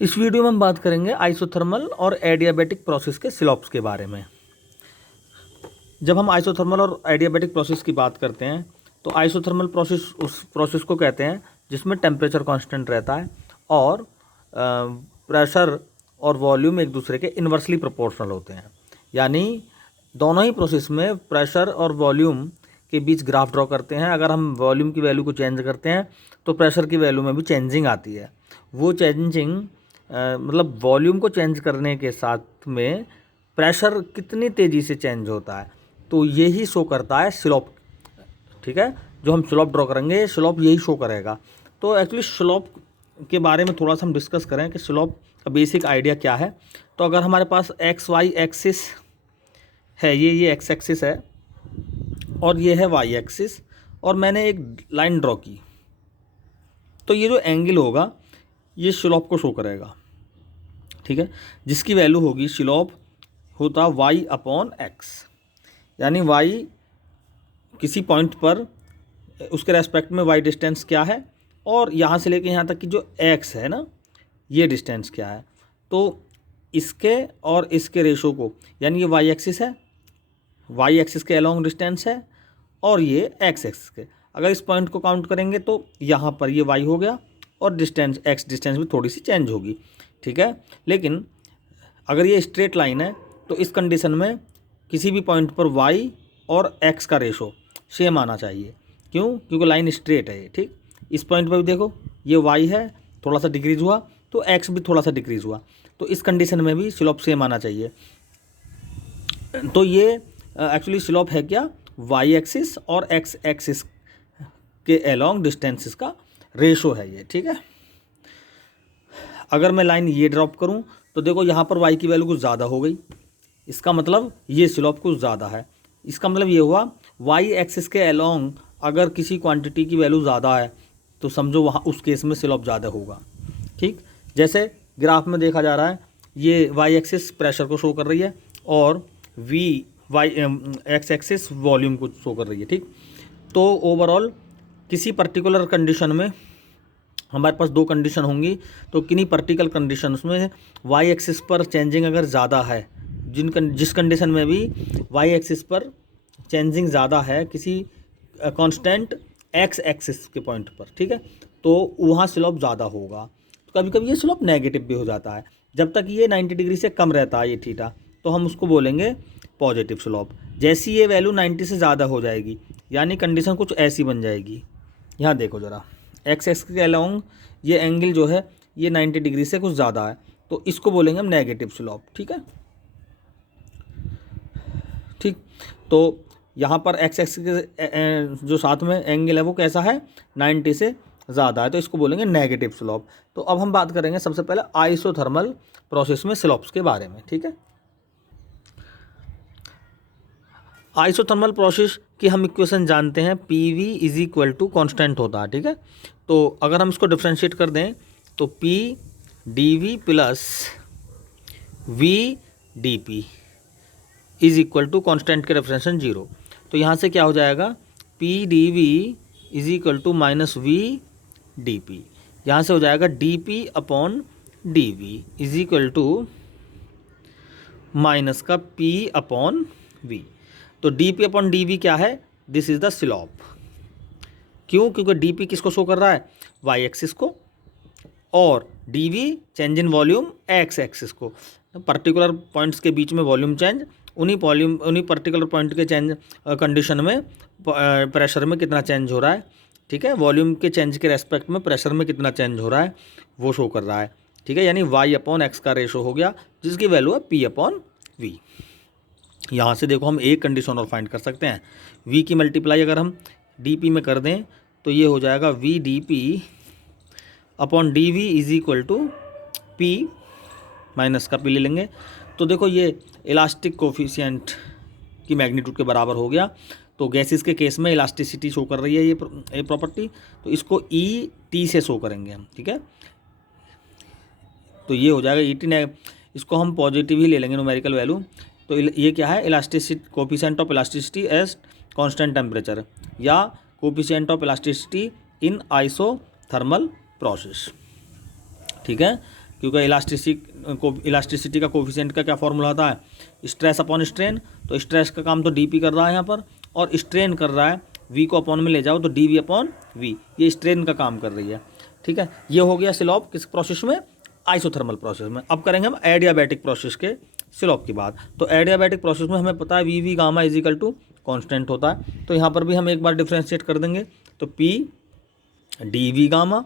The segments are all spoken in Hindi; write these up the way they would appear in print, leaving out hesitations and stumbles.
इस वीडियो में हम बात करेंगे आइसोथर्मल और एडियाबैटिक प्रोसेस के स्लोप्स के बारे में। जब हम आइसोथर्मल और एडियाबैटिक प्रोसेस की बात करते हैं तो आइसोथर्मल प्रोसेस उस प्रोसेस को कहते हैं जिसमें टेम्परेचर कांस्टेंट रहता है और प्रेशर और वॉल्यूम एक दूसरे के इन्वर्सली प्रोपोर्शनल होते हैं। यानी दोनों ही प्रोसेस में प्रेशर और वॉल्यूम के बीच ग्राफ ड्रॉ करते हैं। अगर हम वॉल्यूम की वैल्यू को चेंज करते हैं तो प्रेशर की वैल्यू में भी चेंजिंग आती है। वो चेंजिंग मतलब वॉल्यूम को चेंज करने के साथ में प्रेशर कितनी तेज़ी से चेंज होता है, तो यही शो करता है स्लोप। ठीक है, जो हम स्लोप ड्रॉ करेंगे स्लोप यही शो करेगा। तो एक्चुअली स्लोप के बारे में थोड़ा सा हम डिस्कस करें कि स्लोप का बेसिक आइडिया क्या है। तो अगर हमारे पास एक्स वाई एक्सिस है, ये एक्स एक्सिस है और ये है वाई एक्सिस, और मैंने एक लाइन ड्रॉ की, तो ये जो एंगल होगा ये स्लोप को शो करेगा। ठीक है, जिसकी वैल्यू होगी स्लोप होता y अपॉन एक्स। यानी y किसी पॉइंट पर उसके रेस्पेक्ट में y डिस्टेंस क्या है और यहाँ से लेके यहाँ तक की जो x है ना, ये डिस्टेंस क्या है। तो इसके और इसके रेशो को, यानी ये y एक्सिस है, y एक्सिस के अलॉन्ग डिस्टेंस है और ये x एक्सिस के, अगर इस पॉइंट को काउंट करेंगे तो यहाँ पर ये y हो गया और डिस्टेंस x डिस्टेंस भी थोड़ी सी चेंज होगी। ठीक है, लेकिन अगर ये स्ट्रेट लाइन है तो इस कंडीशन में किसी भी पॉइंट पर y और x का रेशो सेम आना चाहिए। क्यों? क्योंकि लाइन स्ट्रेट है ये। ठीक, इस पॉइंट पर भी देखो ये y है, थोड़ा सा डिक्रीज हुआ तो x भी थोड़ा सा डिक्रीज हुआ, तो इस कंडीशन में भी स्लोप सेम आना चाहिए। तो ये एक्चुअली स्लोप है क्या, y एक्सिस और x एक्सिस के अलॉन्ग डिस्टेंसेस का रेशो है ये। ठीक है, अगर मैं लाइन ये ड्रॉप करूं तो देखो यहाँ पर y की वैल्यू कुछ ज़्यादा हो गई, इसका मतलब ये स्लोप कुछ ज़्यादा है। इसका मतलब ये हुआ y एक्सिस के अलॉन्ग अगर किसी क्वांटिटी की वैल्यू ज़्यादा है तो समझो वहाँ उस केस में स्लोप ज़्यादा होगा। ठीक, जैसे ग्राफ में देखा जा रहा है ये y एक्सिस प्रेशर को शो कर रही है और x एक्सिस वॉल्यूम को शो कर रही है। ठीक, तो ओवरऑल किसी पर्टिकुलर कंडीशन में हमारे पास दो कंडीशन होंगी, तो किन्हीं पर्टिकुलर कंडीशंस में y एक्सिस पर चेंजिंग अगर ज़्यादा है, जिस कंडीशन में भी y एक्सिस पर चेंजिंग ज़्यादा है किसी कांस्टेंट x एक्सिस के पॉइंट पर, ठीक है, तो वहाँ स्लोप ज़्यादा होगा। तो कभी कभी ये स्लोप नेगेटिव भी हो जाता है। जब तक ये 90 डिग्री से कम रहता है ये थीटा, तो हम उसको बोलेंगे पॉजिटिव स्लोप। जैसी ये वैल्यू 90 से ज़्यादा हो जाएगी, यानी कंडीशन कुछ ऐसी बन जाएगी। यहाँ देखो ज़रा, एक्स एक्स के अलॉन्ग ये एंगल जो है ये 90 डिग्री से कुछ ज़्यादा है, तो इसको बोलेंगे हम नेगेटिव स्लोप। ठीक है, ठीक, तो यहाँ पर एक्स एक्स के जो साथ में एंगल है वो कैसा है, 90 से ज़्यादा है, तो इसको बोलेंगे नेगेटिव स्लोप। तो अब हम बात करेंगे सबसे पहले आइसोथर्मल प्रोसेस में स्लोप्स के बारे में। ठीक है, आइसोथर्मल प्रोसेस की हम इक्वेशन जानते हैं, P V is equal to constant होता है। ठीक है, तो अगर हम इसको डिफ्रेंशिएट कर दें तो P D V plus V D P is equal to constant के डिफरेंशिएशन 0। तो यहाँ से क्या हो जाएगा, P D V is equal to minus V D P. यहाँ से हो जाएगा D P upon D V is equal to minus का पी अपॉन वी। तो D P upon D V क्या है, दिस इज द स्लोप। क्यों? क्योंकि डी पी किसको शो कर रहा है, वाई एक्सिस को, और D V change in volume X axis को। पर्टिकुलर पॉइंट्स के बीच में वॉल्यूम चेंज, उन्हीं पर्टिकुलर पॉइंट के चेंज कंडीशन में प्रेशर में कितना चेंज हो रहा है। ठीक है, वॉल्यूम के चेंज के रेस्पेक्ट में प्रेशर में कितना चेंज हो रहा है वो शो कर रहा है। ठीक है, यानी वाई अपॉन एक्स का रेशो हो गया जिसकी वैल्यू है पी अपॉन वी। यहाँ से देखो हम एक कंडीशन और फाइंड कर सकते हैं, v की मल्टीप्लाई अगर हम dp में कर दें तो ये हो जाएगा v dp upon dv is equal to p minus का p ले लेंगे। तो देखो ये इलास्टिक कोफिशिएंट की मैग्नीट्यूड के बराबर हो गया। तो गैसेस के केस में इलास्टिसिटी शो कर रही है ये प्रॉपर्टी, तो इसको ई टी से शो करेंगे हम। ठीक है, तो ये हो जाएगा ई टी, इसको हम पॉजिटिव ही ले लेंगे न्यूमेरिकल वैल्यू। तो ये क्या है, elasticity coefficient of elasticity as constant temperature या coefficient of elasticity in isothermal process. ठीक है, क्योंकि इलास्टिसिटी का कोफिशिएंट का क्या फॉर्मूला होता है, स्ट्रेस अपॉन स्ट्रेन। तो स्ट्रेस का काम तो डीपी कर रहा है यहाँ पर, और स्ट्रेन कर रहा है वी को अपॉन में ले जाओ तो डीवी अपॉन वी, ये स्ट्रेन का काम कर रही है। ठीक है, ये हो गया स्लोप किस प्रोसेस में, आइसोथर्मल प्रोसेस में। अब करेंगे हम एडियाबैटिक प्रोसेस के स्लोप की बात। तो एडियाबैटिक प्रोसेस में हमें पता है V V gamma is equal to constant होता है। तो यहाँ पर भी हम एक बार डिफ्रेंशिएट कर देंगे, तो P D V gamma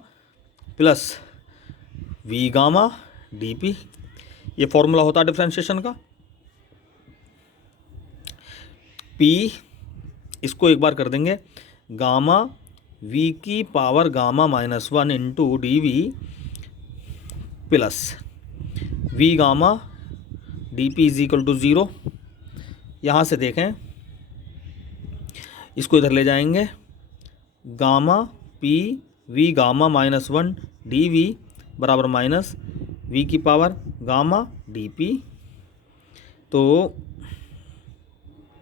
plus V gamma D P, ये फॉर्मूला होता है डिफ्रेंशिएशन का। पी इसको एक बार कर देंगे गामा वी की power gamma minus 1 into D V plus V gamma D P is equal to 0। यहाँ से देखें, इसको इधर ले जाएंगे, gamma P V gamma minus 1 D V बराबर माइनस वी की पावर गामा डी पी। तो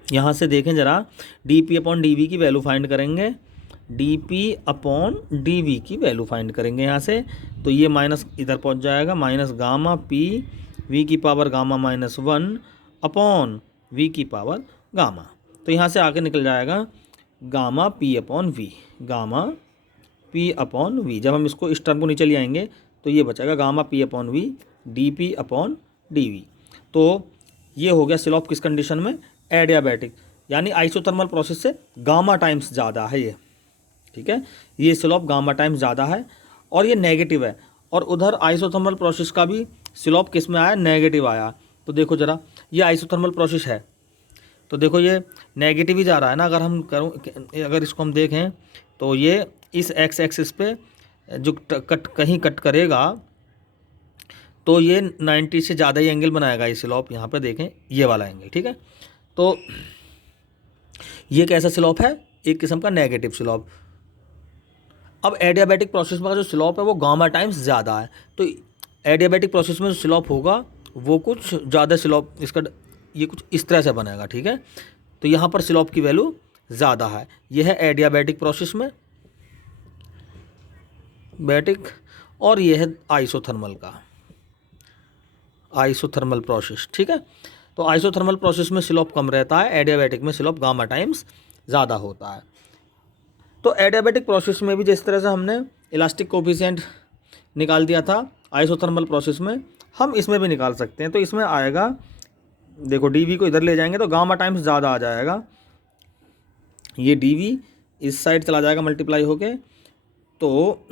यहाँ से देखें ज़रा, D P upon D V की वैल्यू फाइंड करेंगे, D P upon D V की वैल्यू फाइंड करेंगे यहाँ से। तो ये माइनस इधर पहुँच जाएगा, माइनस गामा पी वी की power gamma minus 1 upon V की पावर गामा। तो यहाँ से आगे निकल जाएगा gamma P upon V, gamma P upon V. जब हम इसको इस टर्म को नीचे ले आएंगे तो ये बचेगा gamma P upon V D P upon D V. तो ये हो गया स्लोप किस कंडीशन में, एडियाबैटिक, यानी आइसोथर्मल प्रोसेस से गामा टाइम्स ज़्यादा है ये। ठीक है, ये स्लोप गामा टाइम्स ज़्यादा है और ये नेगेटिव है। और उधर आइसोथर्मल प्रोसेस का भी स्लोप किस में आया, नेगेटिव आया। तो देखो ज़रा, ये आइसोथर्मल प्रोसेस है तो देखो ये नेगेटिव ही जा रहा है ना। अगर इसको हम देखें तो ये इस एक्स एक्सिस पे जो कहीं कट करेगा तो ये 90 से ज़्यादा ही एंगल बनाएगा ये स्लोप। यहाँ पे देखें ये वाला एंगल। ठीक है, तो ये कैसा स्लोप है, एक किस्म का नेगेटिव स्लोप। अब एडियाबैटिक प्रोसेस में जो स्लोप है वो गामा टाइम्स ज़्यादा है। तो एडियाबैटिक प्रोसेस में जो स्लोप होगा वो कुछ ज़्यादा स्लोप, इसका ये कुछ इस तरह से बनेगा। ठीक है, तो यहाँ पर स्लोप की वैल्यू ज़्यादा है। यह है एडियाबैटिक प्रोसेस में बैटिक, और यह है आइसोथर्मल का, आइसोथर्मल प्रोसेस। ठीक है, तो आइसोथर्मल प्रोसेस में स्लोप कम रहता है, एडियाबैटिक में स्लोप गामा टाइम्स ज़्यादा होता है। तो एडियाबैटिक प्रोसेस में भी जिस तरह से हमने इलास्टिक कोफिशिएंट निकाल दिया था आइसोथर्मल प्रोसेस में, हम इसमें भी निकाल सकते हैं। तो इसमें आएगा, देखो डीवी को इधर ले जाएंगे तो गामा टाइम्स ज़्यादा आ जाएगा, ये डीवी इस साइड चला जाएगा मल्टीप्लाई होके। तो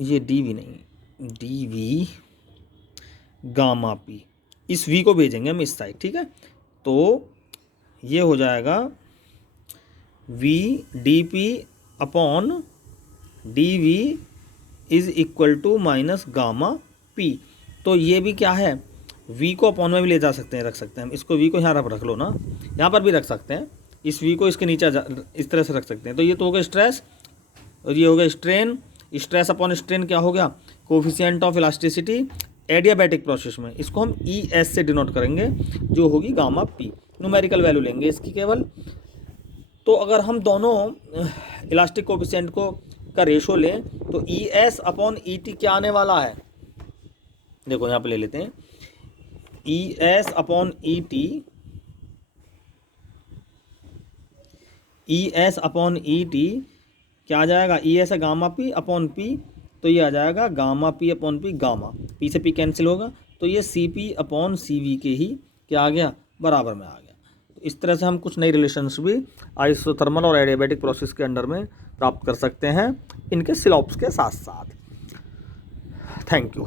ये डीवी नहीं, डीवी गामा पी, इस वी को भेजेंगे हम इस साइड। ठीक है, तो ये हो जाएगा V D P upon D V is equal to minus gamma P. तो ये भी क्या है, वी को अपॉन में भी ले जा सकते हैं, रख सकते हैं हम इसको, वी को यहाँ रख लो ना, यहाँ पर भी रख सकते हैं, इस वी को इसके नीचे इस तरह से रख सकते हैं। तो ये तो हो गया स्ट्रेस और ये हो गया स्ट्रेन। स्ट्रेस अपॉन स्ट्रेन क्या हो गया, coefficient of elasticity adiabatic process में। इसको हम ई एस से डिनोट करेंगे, जो होगी गामा पी। न्यूमेरिकल वैल्यू लेंगे इसकी केवल। तो अगर हम दोनों इलास्टिक कोफिशिएंट को का रेशो लें तो ई एस अपॉन ई टी क्या आने वाला है, देखो यहाँ पे ले लेते हैं, E S upon E T, E S upon E T क्या आ जाएगा, ई एस है गामा पी अपॉन पी, तो ये आ जाएगा gamma P upon P, gamma P से पी कैंसिल होगा, तो ये C P upon C V के ही क्या आ गया, बराबर में आ गया। तो इस तरह से हम कुछ नई रिलेशंस भी आइसोथर्मल और एडियाबैटिक प्रोसेस के अंडर में प्राप्त कर सकते हैं, इनके स्लोप्स के साथ साथ। Thank you.